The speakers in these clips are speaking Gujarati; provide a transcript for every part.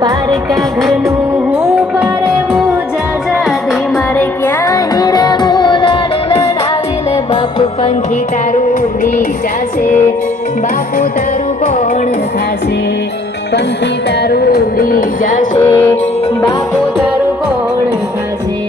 પારકા ઘરનું હું પારેવું જાજાદી મારે ક્યાં હીરાવું લાડ લડાવેલ બાપુ પંખી તારું ઉડી જાશે બાપુ તારું કોણ થાશે પંખી તારું ઉડી જાશે બાપુ તારું કોણ થાશે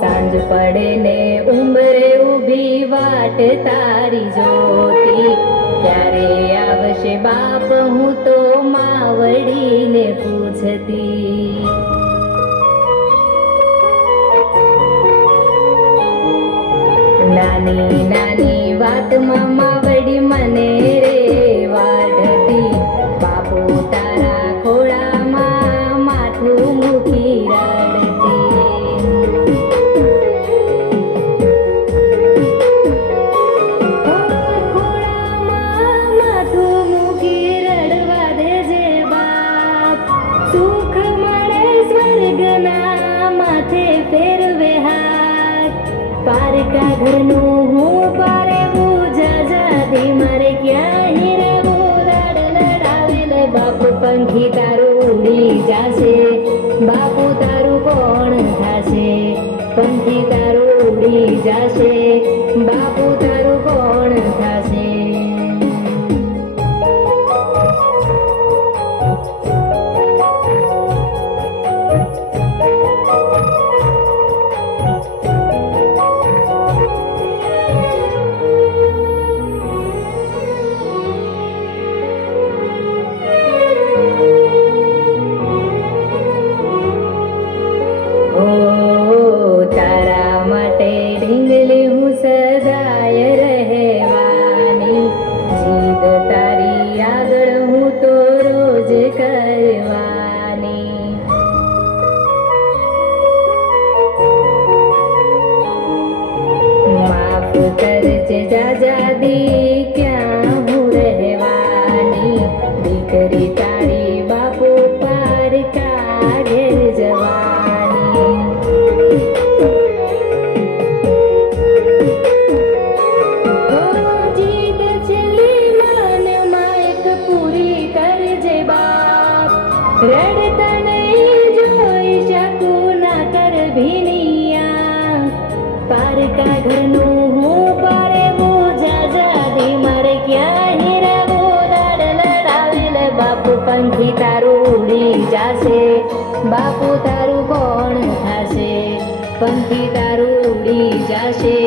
સાંજ પડે ને ઉંબરે ઊભી વાટ તારી જોતી ક્યારે આવશે બાપ હું તો માવડીને પૂછતી નાની નાની વાતમાં માવડી મને રે વાઢતી બાપુ તારા ખોળામાં માથું મૂકી સુખ મળે સ્વર્ગના માથે ફેરવે હાથ પારકા ઘરનું હું પારેવું જાજાદી મારે ક્યાં હીરાવું લાડ લડાવેલ બાપુ પંખી તારું ઉડી જાશે બાપુ તારું કોણ થાશે પંખી તારું ઉડી જાશે બાપુ તારું કોણ થાશે તારા માટે ઢીંગલી હું સદાય રહેવાની જીદ તારી આગળ હું તો રોજ કરવાની માફ કરજે જાજાદી ક્યાં હું રહેવાની દીકરી તારી બાપુ પારકા ઘેર જવાની જીદ છેલ્લી મનમાં એક પૂરી કરજે બાપ રડતા નહીં જોઈ શકું ના કર ભીનિયા પારકા ઘરનું હું પારેવું જાજાદી મારે ક્યાં હીરાવું લાડ લડાવેલ બાપુ પંખી તારું ઉડી જાશે બાપુ તારું કોણ થાશે પંખી તારું ઉડી જાશે